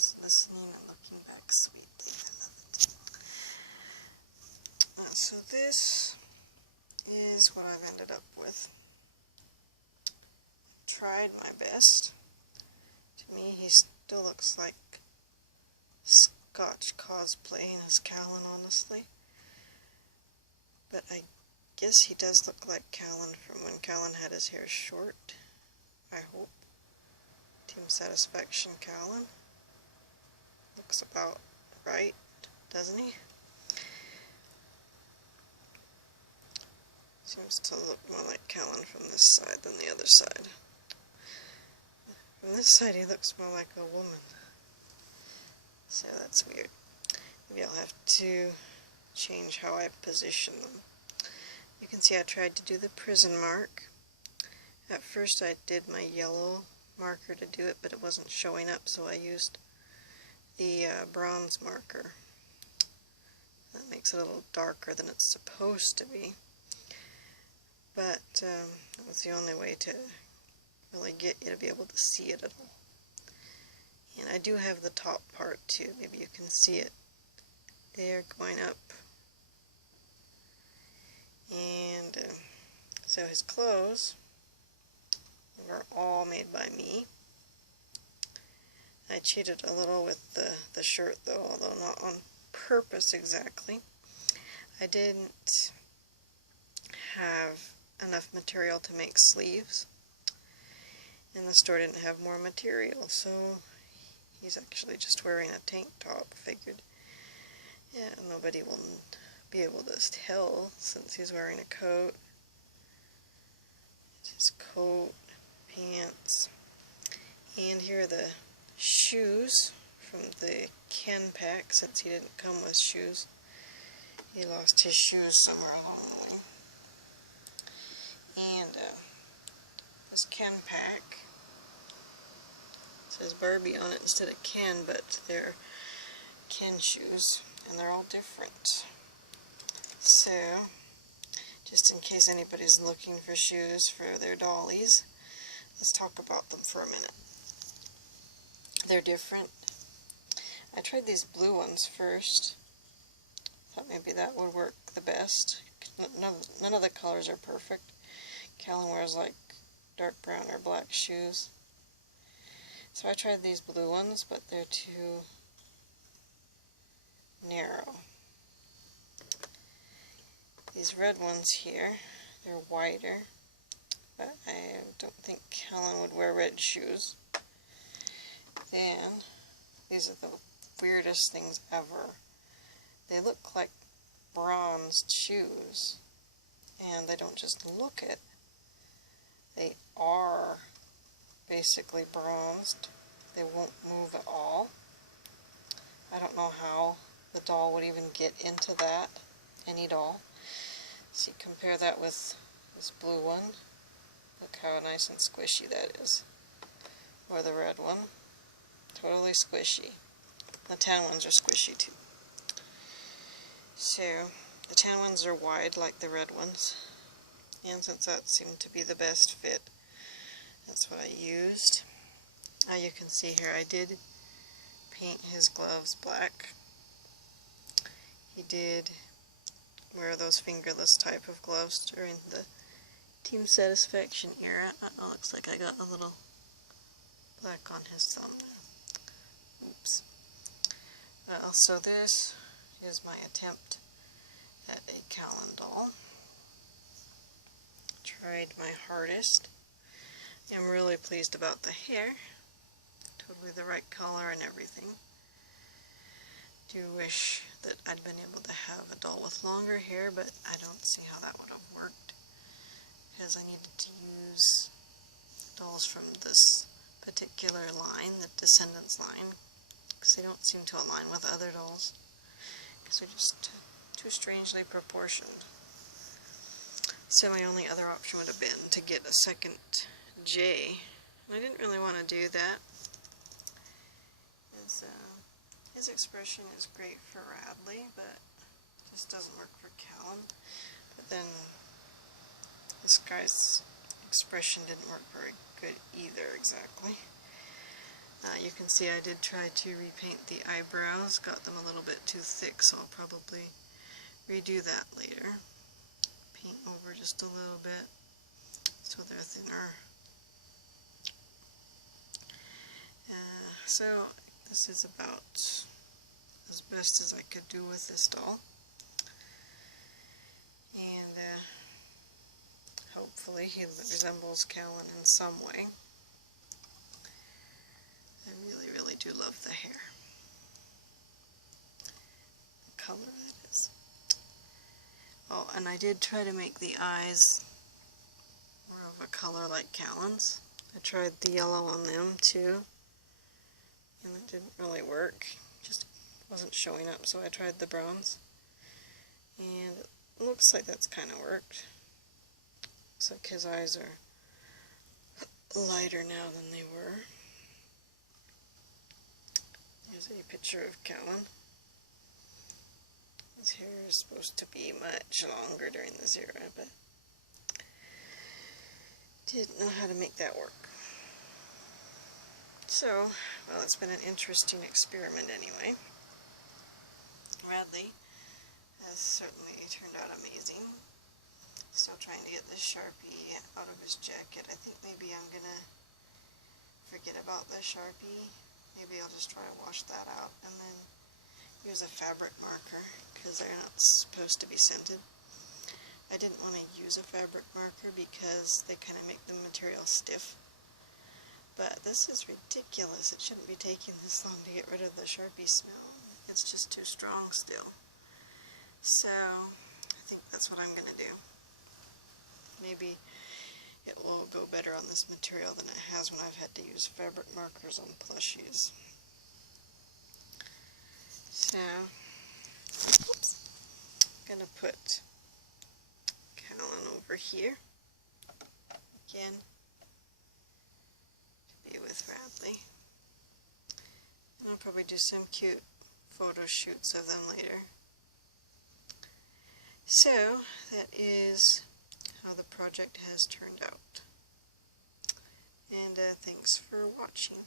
is listening and looking back sweetly. I love it. So this is what I've ended up with. Tried my best. To me, he still looks like Scotch cosplaying as Kalin, honestly. But I guess he does look like Kalin from when Kalin had his hair short. I hope. Team Satisfaction Kalin. Looks about right, doesn't he? Seems to look more like Kalin from this side than the other side. From this side he looks more like a woman. So that's weird. Maybe I'll have to change how I position them. You can see I tried to do the prison mark. At first I did my yellow marker to do it, but it wasn't showing up, so I used the bronze marker. That makes it a little darker than it's supposed to be. But that was the only way to really get you to be able to see it at all. And I do have the top part too. Maybe you can see it there going up. And so his clothes were all made by me. I cheated a little with the shirt though, although not on purpose exactly. I didn't have enough material to make sleeves, and the store didn't have more material, so he's actually just wearing a tank top. Figured, yeah, nobody will be able to tell since he's wearing a coat. His coat, pants, and here are the shoes from the Ken pack, since he didn't come with shoes. He lost his shoes somewhere along the way. And this Ken pack says Barbie on it instead of Ken, but they're Ken shoes, and they're all different. So, just in case anybody's looking for shoes for their dollies, let's talk about them for a minute. They're different. I tried these blue ones first. Thought maybe that would work the best. None of the colors are perfect. Kalin wears like dark brown or black shoes. So I tried these blue ones, but they're too narrow. These red ones here, they're wider, but I don't think Kalin would wear red shoes. Then, these are the weirdest things ever. They look like bronzed shoes, and they don't just look it. They are basically bronzed. They won't move at all. I don't know how the doll would even get into that, any doll. See, compare that with this blue one. Look how nice and squishy that is. Or the red one. Totally squishy. The tan ones are squishy too. So, the tan ones are wide like the red ones. And since that seemed to be the best fit, that's what I used. Now you can see here I did paint his gloves black. He did wear those fingerless type of gloves during the Team Satisfaction era. Uh-oh, looks like I got a little black on his thumb now. Oops. So this is my attempt at a Kalin doll. Tried my hardest. I'm really pleased about the hair. Totally the right color and everything. Do wish that I'd been able to have a doll with longer hair, but I don't see how that would have worked, because I needed to use dolls from this particular line, the Descendants line, because they don't seem to align with other dolls, because they're just too strangely proportioned. So my only other option would have been to get a second J, and I didn't really want to do that. His expression is great for Radley, but it just doesn't work for Kalin. But then this guy's expression didn't work very good either, exactly. You can see I did try to repaint the eyebrows, got them a little bit too thick, so I'll probably redo that later. Paint over just a little bit so they're thinner. So this is about as best as I could do with this doll. And hopefully he resembles Kalin in some way. I really, really do love the hair. The color that is. Oh, and I did try to make the eyes more of a color like Kalin's. I tried the yellow on them too, and it didn't really work. Just wasn't showing up, so I tried the browns. And it looks like that's kind of worked. Looks like his eyes are lighter now than they were. Here's a picture of Kalin. His hair is supposed to be much longer during this era, but didn't know how to make that work. So, well, it's been an interesting experiment anyway. Radley has certainly turned out amazing. Still trying to get this Sharpie out of his jacket. I think maybe I'm gonna forget about the Sharpie. Maybe I'll just try to wash that out and then use a fabric marker, because they're not supposed to be scented. I didn't want to use a fabric marker because they kind of make the material stiff. But this is ridiculous. It shouldn't be taking this long to get rid of the Sharpie smell. It's just too strong still. So I think that's what I'm going to do. Maybe it will go better on this material than it has when I've had to use fabric markers on plushies. So, oops, I'm going to put Kalin over here again to be with Radley. And I'll probably do some cute photo shoots of them later. So, that is how the project has turned out. And thanks for watching.